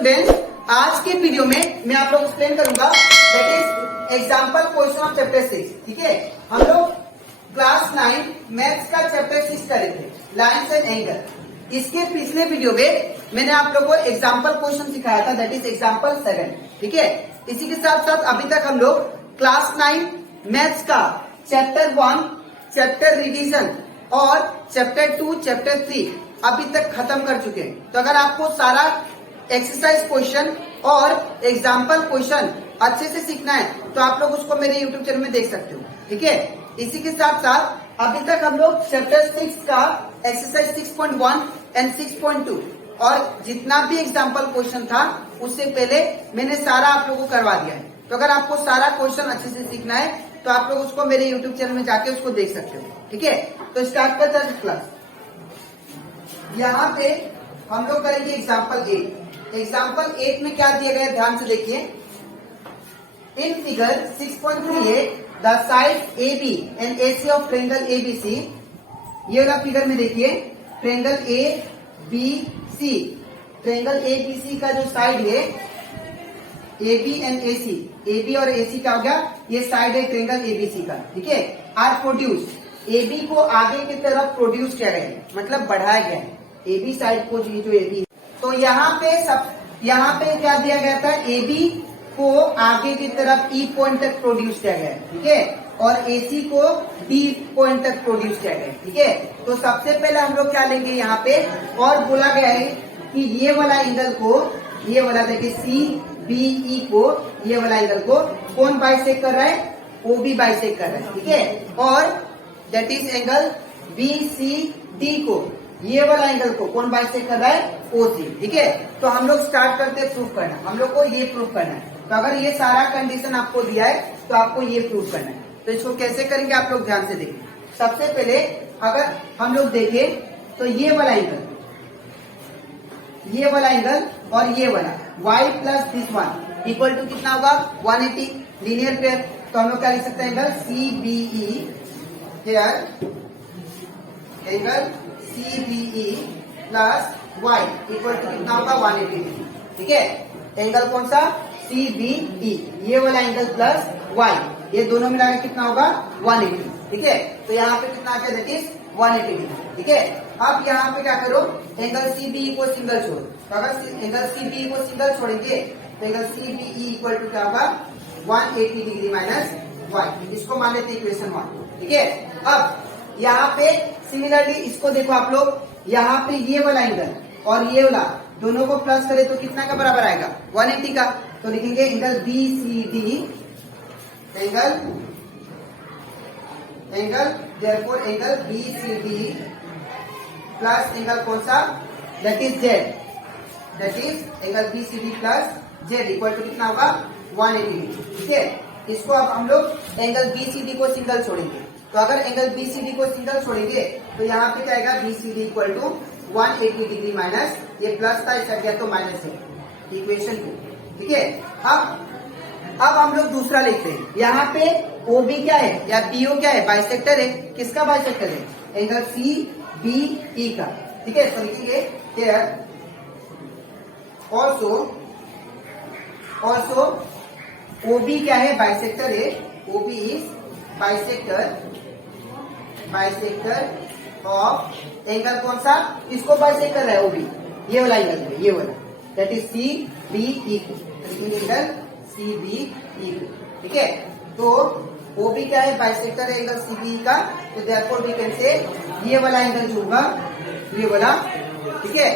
Students, आज के video में मैं आप लोग एक्सप्लेन करूंगा that is example question of chapter 6। ठीक है, हम लोग क्लास 9 मैथ्स का चैप्टर 6 करेंगे, लाइन्स एंड एंगल। इसके पिछले वीडियो में मैंने आप लोग को एग्जांपल क्वेश्चन सिखाया था दैट इज एग्जांपल 7। ठीक है, इसी के साथ साथ अभी तक हम लोग क्लास 9 मैथ्स का चैप्टर 1, चैप्टर रिवीजन और चैप्टर 2, चैप्टर 3 अभी तक खत्म कर चुके हैं। तो अगर आपको सारा एक्सरसाइज क्वेश्चन और एग्जाम्पल क्वेश्चन अच्छे से सीखना है तो आप लोग उसको मेरे यूट्यूब चैनल में देख सकते हो। ठीक है, इसी के साथ साथ अभी तक हम लोग चैप्टर 6 का एक्सरसाइज 6.1 एंड 6.2 और जितना भी एग्जाम्पल क्वेश्चन था उससे पहले मैंने सारा आप लोगों को करवा दिया है। तो अगर आपको सारा क्वेश्चन अच्छे से सीखना है तो आप लोग उसको मेरे यूट्यूब चैनल में जाके उसको देख सकते हो। ठीक है, तो स्टार्ट करते हैं क्लास। यहाँ पे हम लोग करेंगे एग्जाम्पल 8। एग्जाम्पल 8 में क्या दिया गया है ध्यान से देखिए। In figure 6.38 the side AB and AC of triangle ABC। ये वाला फिगर में देखिए ट्रायंगल ABC, ट्रायंगल ABC का जो साइड है AB एंड AC, AB और AC का हो गया ये साइड है ट्रायंगल ABC का। ठीक है, आर प्रोड्यूस, AB को आगे की तरफ प्रोड्यूस किया गया है, मतलब बढ़ाया गया है AB साइड को, जो AB। तो यहाँ पे क्या दिया गया था, AB को आगे की तरफ E पॉइंट तक प्रोड्यूस किया गया है। ठीक है, और AC को D पॉइंट तक प्रोड्यूस किया गया है। ठीक है, तो सबसे पहले हम लोग क्या लेंगे यहाँ पे, और बोला गया है कि ये वाला एंगल को, ये वाला देखिए CBE को, ये वाला एंगल को कौन बाइसेक्ट कर रहा है, OB बाइसेक्ट कर रहा है। ठीक है, और दैट इज एंगल BCD को, ये वाला एंगल को कौन बाइसेक्ट कर रहा है, OC। ठीक है, तो हम लोग स्टार्ट करते हैं प्रूफ करना। हम लोग को ये प्रूफ करना है। तो अगर ये सारा कंडीशन आपको दिया है तो आपको ये प्रूफ करना है। तो इसको कैसे करेंगे आप लोग ध्यान से देखिए। सबसे पहले अगर हम लोग देखें तो ये वाला एंगल और ये वाला y plus this one equal to कितना होगा, 180, लीनियर पेयर। तो हम लोग क्या लिख सकते हैं, angle CBE, here angle CBE plus y equal to कितना होगा, 180 डिग्री। ठीक है, एंगल कौन सा, CBE, ये वाला एंगल प्लस y, ये दोनों मिलाकर कितना होगा, 180। ठीक है, तो यहाँ पे कितना आ गया, दैट इज 180 डिग्री। ठीक है, अब यहाँ पे क्या करो, एंगल CBE को सिंगल छोड़ो। तो अगर एंगल CBE को सिंगल छोड़ेंगे तो एंगल CBE इक्वल टू क्या होगा, 180 डिग्री माइनस y। इसको मान लेते इक्वेशन 1। ठीक है, अब यहाँ पे सिमिलरली इसको देखो आप लोग, यहाँ पे ये वाला एंगल और ये वाला दोनों को प्लस करें तो कितना का बराबर आएगा, 180 का। तो लिखेंगे angle BCD, angle therefore angle BCD plus angle कौन सा, that is Z, that is angle BCD plus Z equal to कितना होगा, 180 डिग्री। ठीक है, इसको अब हम लोग एंगल BCD को सिंगल छोड़ेंगे। तो अगर एंगल BCD को सिंगल छोड़ेंगे तो यहाँ पे क्या आएगा, BCD equal to 180 degree minus, ये प्लस था इसका गया तो माइनस है, इक्वेशन 2। ठीक है, अब हम लोग दूसरा लिखते हैं। यहाँ पे OB क्या है या BO क्या है, बाइसेक्टर है। किसका बाइसेक्टर है, एंगल CBE का। ठीक है, तो लिखेंगे हियर ऑल्सो OB क्या है, बाइसेक्टर है। OB is bisector of angle कौन सा, किसको बाइसेक्ट कर रहा है, OB, ये वाला एंगल है, ये वाला, दैट इज CBE को, एंगल CBE को। ठीक है, तो OB क्या है, बाइसेक्टर है एंगल CBE का। तो देयरफॉर वी कैन से ये वाला एंगल जो होगा, ये वाला, ठीक है,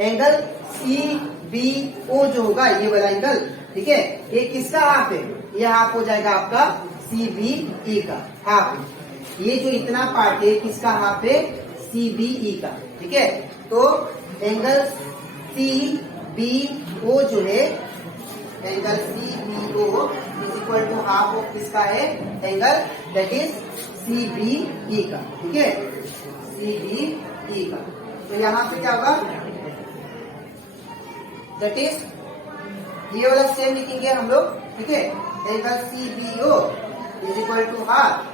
एंगल CBO जो होगा, ये वाला एंगल, ठीक है, ये किसका हाफ है, ये हाफ हो जाएगा आपका CBE का हाफ है। ये जो इतना पार्ट है किसका हाफ है, CBE का। ठीक है, तो एंगल CBO जो है, angle CBO is equal to half of किसका है, एंगल दैट इज CBE का। ठीक है, CBE का। तो यहाँ पे क्या होगा, दैट इज ये वाला सेम लिखेंगे हम लोग। ठीक है, angle CBO is equal to half.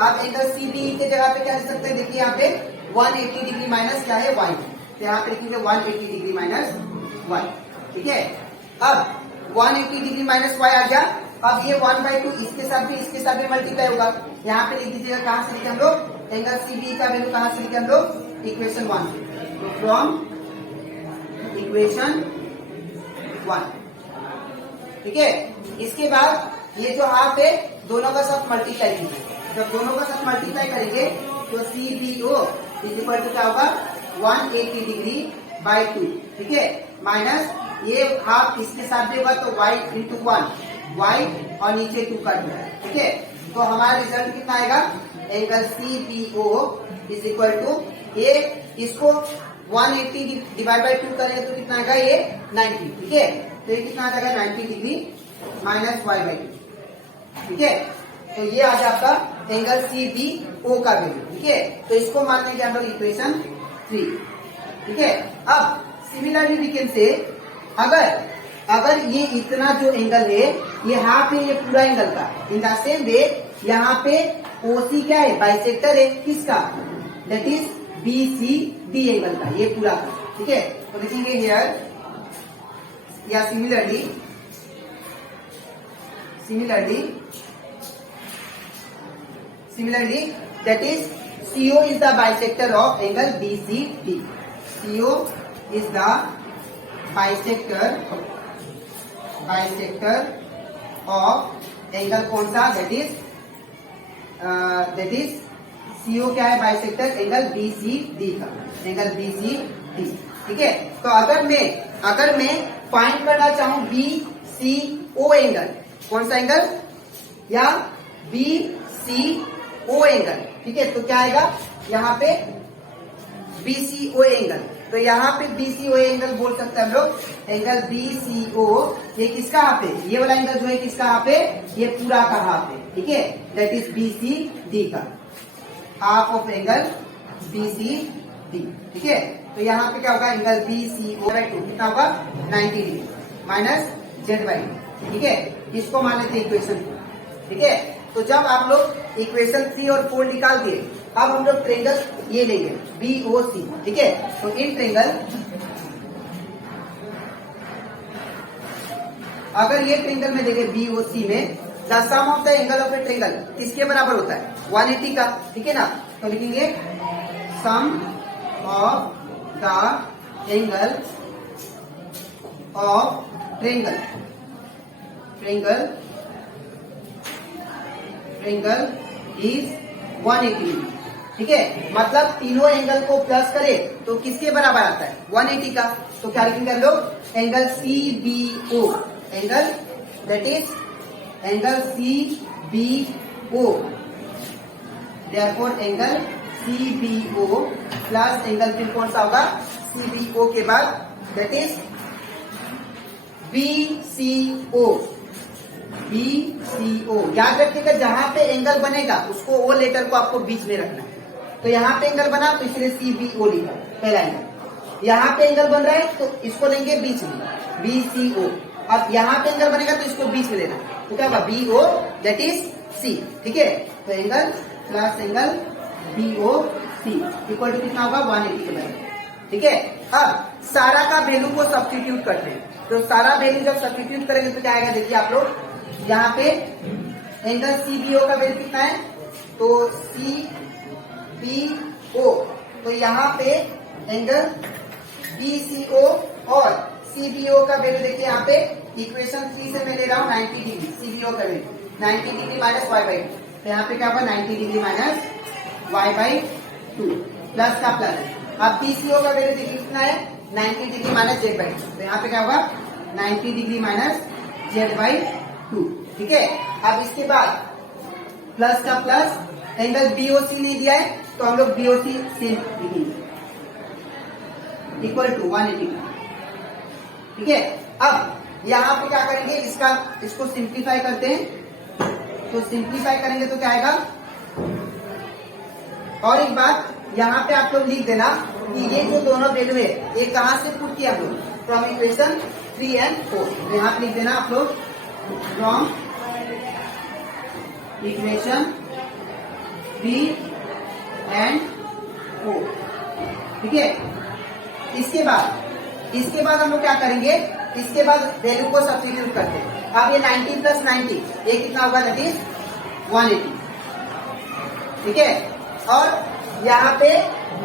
आप एंगल CBE के जगह पे क्या लिख सकते हैं, देखिए यहाँ पे 180 डिग्री माइनस क्या है, y। तो यहाँ पे लिखेंगे 180 डिग्री माइनस 1, ठीक है। अब 180 डिग्री माइनस y आ गया। अब ये 1/2 इसके साथ भी मल्टीप्लाई होगा। यहाँ पे लिख दीजिएगा, कहां से लिखे हम लोग, एंगल CBE का वैल्यू कहां से लिखे हम लोग, इक्वेशन 1 से। तो फ्रॉम इक्वेशन 1, ठीक है। इसके बाद ये जो हाफ है दोनों का साथ मल्टीप्लाई कीजिए। जब दोनों का साथ मल्टीप्लाई करेंगे तो CBO इज इक्वल टू क्या होगा, 180 डिग्री बाई 2, ठीक है। माइनस ये हाफ इसके साथ भी होगा तो y इंटू 1, y और नीचे 2 कर दिया, ठीक है। तो हमारा रिजल्ट कितना आएगा, angle CBO is equal to, ये इसको 180 डिवाइड बाई 2 करेंगे तो कितना आएगा, ये 90, ठीक है। तो ये कितना आ जाएगा, 90 डिग्री माइनस y/2, ठीक है। तो ये आ जाए आपका एंगल CBO का वैल्यू, ठीक है। तो इसको मान लेंगे हम लोग इक्वेशन 3, ठीक है। अब सिमिलरली वी कैन से, अगर ये इतना जो एंगल है ये हाफ है, ये पूरा एंगल का, इन द सेम वे यहाँ पे OC क्या है, बाइसेक्टर है किसका, दैट इज BCD एंगल का, ये पूरा का, ठीक है। तो लिखेंगे हियर या similarly that is CO is the bisector of angle BCD. CO is the bisector of angle कौन सा, that is CO क्या है, बाइसेक्टर एंगल BCD का, एंगल BCD, ठीक है। तो अगर मैं फाइंड करना चाहूं BCO एंगल, कौन सा एंगल, या BCO एंगल, ठीक है। तो क्या आएगा यहाँ पे BCO एंगल, तो यहाँ पे BCO एंगल बोल सकते हैं हम लोग, एंगल BCO ये किसका हाफ है, ये वाला एंगल जो है किसका हाफ है, ये पूरा का हाफ है, ठीक है। दैट इज BCD का, हाफ ऑफ एंगल BCD, ठीक है। तो यहाँ पे क्या होगा, एंगल BCO/2 कितना होगा, 90 डिग्री माइनस Z/2, ठीक है। इसको मान लेते हैं इक्वेशन 4, ठीक है। तो जब आप लोग इक्वेशन 3 और 4 निकाल दिए, अब हम लोग ट्रेंगल ये लेंगे BOC, ठीक है। तो इन ट्रेंगल, अगर ये ट्रेंगल में देखें BOC में, the sum of the angle of a triangle किसके बराबर होता है, 180 का, ठीक है ना। तो लिखेंगे sum of the angle of triangle is 180 degree, ठीक है। मतलब तीनों एंगल को प्लस करे तो किसके बराबर आता है, 180 का। तो क्या लिखेंगे हम लोग, angle CBO, angle that is angle CBO, therefore angle CBO plus angle फिर कौन सा होगा, CBO के बाद दैट इज BCO। याद रखिएगा, जहां पे एंगल बनेगा उसको ओ लेटर को आपको बीच में रखना है। तो यहाँ पे एंगल बना तो इसलिए CBO लिखा, पहला एंगल। यहाँ पे एंगल बन रहा है तो इसको लेंगे बीच में, BCO। अब यहाँ पे एंगल बनेगा तो इसको बीच में लेना, तो क्या होगा, BO दैट इज C, ठीक है। तो angle plus angle BOC equal to कितना होगा, 180 के बराबर, ठीक है। अब सारा का वैल्यू को सब्स्टिट्यूट करते हैं, तो सारा वैल्यू जब सब्स्टिट्यूट करेंगे तो क्या आएगा, देखिए आप लोग, यहाँ पे एंगल CBO का वैल्यू कितना है, तो CBO, तो यहाँ पे एंगल BCO और CBO का वैल्यू देखिए, यहाँ पे इक्वेशन 3 से मैं ले रहा हूँ 90 डिग्री, CBO का वैल्यू 90 डिग्री माइनस y/2, तो यहाँ पे क्या होगा, 90 डिग्री माइनस y/2 प्लस का प्लस। अब BCO का वैल्यू देखिए कितना है, 90 डिग्री माइनस Z/2, तो यहाँ पे क्या होगा, 90 डिग्री माइनस Z/2, ठीक है। अब इसके बाद प्लस का प्लस, एंगल BOC नहीं दिया है तो हम लोग BOC से लिखेंगे इक्वल टू 180, ठीक है। अब यहाँ पे क्या करेंगे, इसको सिंप्लीफाई करते हैं, तो सिंप्लीफाई करेंगे तो क्या आएगा। और एक बात यहाँ पे आप लोग लिख देना कि ये जो दोनों वैल्यू है ये कहां से पुट किया हम लोग, फ्रॉम इक्वेशन 3 एंड 4। यहाँ पे लिख देना आप लोग फ्रॉम इक्वेशन 3 एंड 4, ठीक है। इसके बाद इसके बाद हम लोग क्या करेंगे, इसके बाद वैल्यू को सब्स्टिट्यूट करते हैं। अब ये 90 प्लस 90 ये कितना होगा, दैट इज 180। ठीक है, और यहाँ पे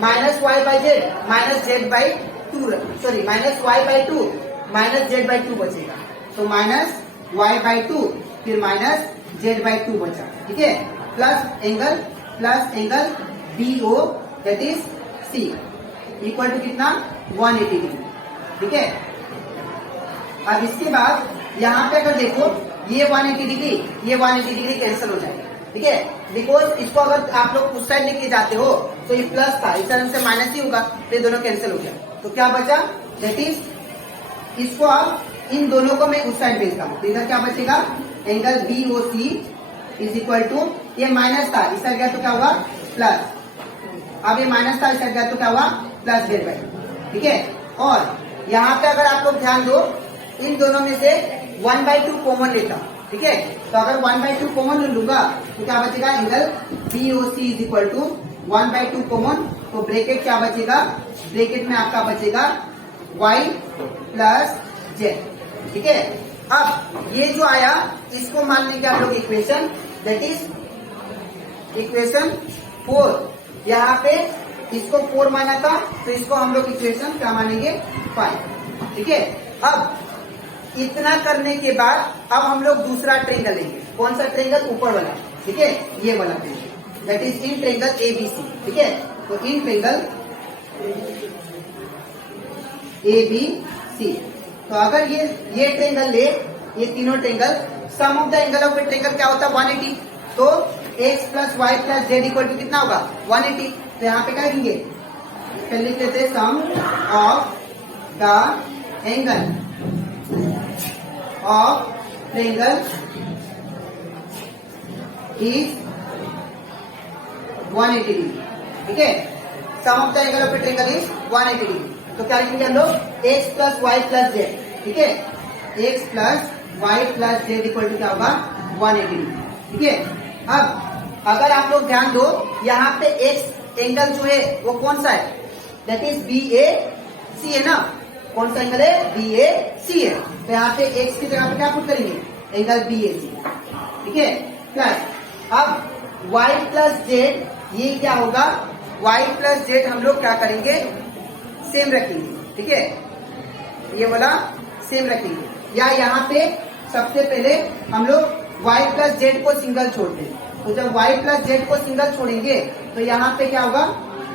minus Y by Z minus Z by two, sorry minus Y by two minus Z by two बचेगा। तो माइनस वाई बाई टू फिर माइनस जेड बाई टू बचा। ठीक है, plus angle B O that is C equal to कितना 180 degree. ठीक है, अब इसके बाद यहाँ पे अगर देखो ये 180 डिग्री ये 180 डिग्री कैंसिल हो जाएगा। ठीक है, बिकॉज इसको अगर आप लोग उस साइड लेके जाते हो तो ये प्लस था, इस तरह से माइनस ही होगा, तो ये दोनों कैंसिल हो गया। तो क्या बचा, दैट इज इसको आप इन दोनों को मैं उस साइड भेजता हूँ, तो इधर क्या बचेगा, angle B O C is equal to, ये माइनस था इस साइड गया तो क्या हुआ प्लस, अब ये माइनस था इस साइड गया तो क्या हुआ प्लस जेड बाई। ठीक है, और यहाँ पे अगर आप लोग ध्यान दो इन दोनों में से 1/2 कॉमन लेता हूँ। ठीक है, तो अगर 1/2 कॉमन लूंगा तो क्या बचेगा, angle B O C is equal to 1/2 common, तो ब्रैकेट क्या बचेगा, ब्रैकेट में आपका बचेगा y प्लस जेड। ठीक है, अब ये जो आया इसको मान लेंगे आप लोग इक्वेशन, दैट इज इक्वेशन 4। यहाँ पे इसको 4 माना था तो इसको हम लोग इक्वेशन क्या मानेंगे 5। ठीक है, अब इतना करने के बाद अब हम लोग दूसरा ट्रेंगल लेंगे, कौन सा ट्रेंगल, ऊपर वाला। ठीक है, ये वाला triangle that is in triangle ABC. ठीक है, तो इन ट्रेंगल एबीसी, तो अगर ये ट्रेंगल ले, ये तीनों triangle, sum of the angle of a triangle क्या होता है 180, तो x plus Y plus Z equal to कितना होगा 180। तो यहाँ पे क्या लिखेंगे, लिख लेते हैं sum of the angle of triangle is 180 degree. ठीक है, sum of the angle of a triangle is 180 degree, तो क्या लिखेंगे हम लोग x plus Y plus Z. ठीक है, x plus Y plus Z equal to क्या होगा 180 डिग्री। ठीक है, अब अगर आप लोग ध्यान दो यहाँ पे x एंगल जो है वो कौन सा है, दैट इज बी ए सी है ना, कौन सा एंगल है बी ए सी है, तो यहाँ पे x की जगह पे क्या पुट करेंगे, एंगल बी ए सी। ठीक है, प्लस अब y प्लस जेड ये क्या होगा, y प्लस जेड हम लोग क्या करेंगे सेम रखेंगे। ठीक है, ये वाला सेम रखेंगे, या यहाँ पे सबसे पहले हम लोग y प्लस जेड को सिंगल छोड़ते हैं, तो जब y प्लस जेड को सिंगल छोड़ेंगे तो यहाँ पे क्या होगा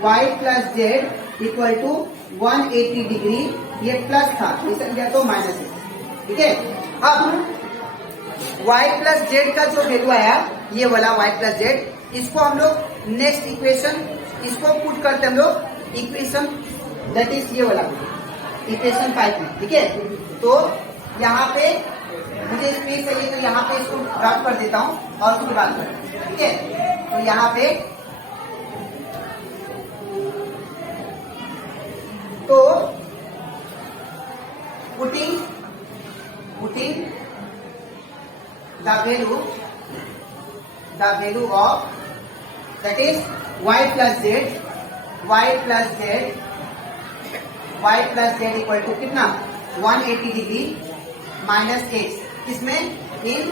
y plus Z equal to 180 degree, ये प्लस था इस गया तो माइनस है। ठीक है, अब y प्लस जेड का जो वैल्यू आया ये वाला y प्लस जेड, इसको हम लोग नेक्स्ट इक्वेशन इसको पुट करते हैं हम लोग इक्वेशन दैट इज ये वाला इक्वेशन 5 में। ठीक है, तो यहाँ पे मुझे स्पेस चाहिए तो यहाँ पे इसको ड्रॉप कर देता हूँ और उसके बाद ठीक है, तो यहाँ पे तो putting the value of that is y plus z equal to कितना 180 डिग्री माइनस x, इसमें इन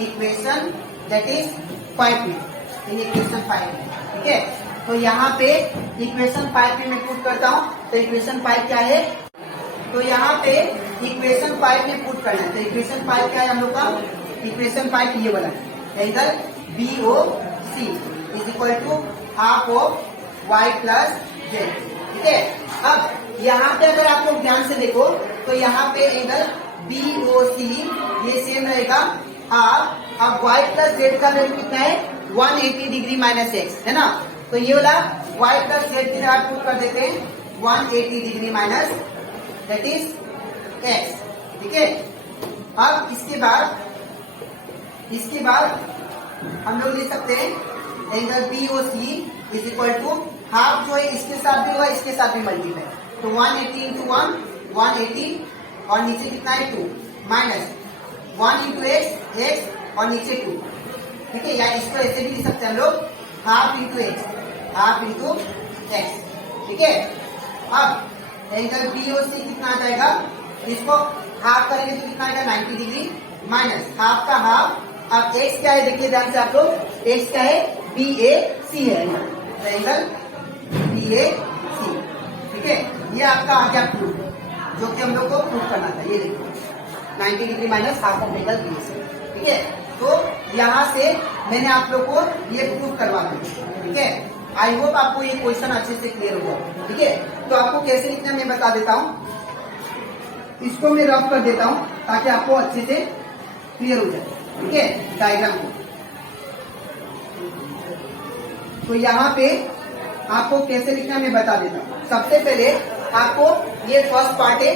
इक्वेशन दैट इज 5 में, इन इक्वेशन 5 में। ठीक है, तो यहाँ पे इक्वेशन 5 में मैं पुट करता हूँ, तो इक्वेशन 5 क्या है, तो यहाँ पे इक्वेशन 5 में पुट करना है, तो इक्वेशन 5 क्या है हम लोग का, इक्वेशन 5 ये वाला angle B O C is equal to half of y plus Z. ठीक है, अब यहाँ पे अगर आप लोग ध्यान से देखो तो यहाँ पे एंगल बी ओ सी ये सेम रहेगा हाफ, अब y प्लस जेड का वैल्यू कितना है 180 डिग्री माइनस x है ना, तो ये वाला y प्लस जेड की जगह पुट कर देते हैं 180 degree minus that is x। ठीक है, अब इसके बाद हम लोग लिख सकते हैं angle B O C is equal to half जो है इसके साथ भी हुआ इसके साथ भी मल्टीप्लाई, तो 180 इंटू 180 और नीचे कितना है 2 माइनस 1 इंटू x और नीचे 2। ठीक है, या इसको ऐसे भी लिख सकते हैं हम लोग हाफ इंटू x। ठीक है, अब एंगल BOC कितना आ जाएगा, इसको हाफ करेंगे तो कितना आएगा 90 डिग्री माइनस हाफ का हाफ। अब x क्या है देखिए ध्यान से आप लोग, x क्या है BAC है, एंगल BAC, ठीक है। ये आपका आ गया प्रूफ, जो कि हम लोग को प्रूफ करना था। ये देखो 90 degree minus half of angle BAC, ठीक है। तो यहाँ से मैंने आप लोग को ये प्रूफ करवा दिया, ठीक है। आई होप आपको ये क्वेश्चन अच्छे से क्लियर होगा, ठीक है। तो आपको कैसे लिखना मैं बता देता हूँ, इसको मैं रफ कर देता हूँ ताकि आपको अच्छे से क्लियर हो जाए, ठीक है, डायग्राम को। तो यहाँ पे आपको कैसे लिखना मैं बता देता हूँ। सबसे पहले आपको ये फर्स्ट पार्ट है,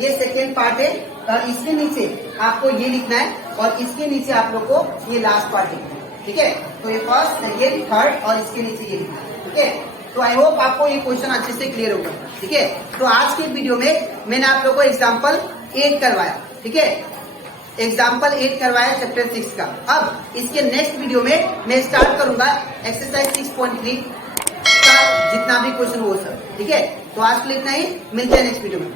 ये सेकेंड पार्ट है, और इसके नीचे आपको ये लिखना है, और इसके नीचे आप लोग को ये लास्ट पार्ट लिखना है, ठीक है। तो ये फर्स्ट, सेकेंड, थर्ड और इसके नीचे ये लिखना है, ठीक है। तो आई होप आपको ये क्वेश्चन अच्छे से क्लियर होगा, ठीक है। तो आज के वीडियो में मैंने आप लोगों को एग्जाम्पल 8 करवाया, ठीक है, एग्जाम्पल 8 करवाया चैप्टर 6 का। अब इसके नेक्स्ट वीडियो में मैं स्टार्ट करूंगा एक्सरसाइज 6.3 का जितना भी क्वेश्चन हो सर, ठीक है। तो आज के लिए इतना ही, मिलते हैं नेक्स्ट वीडियो में।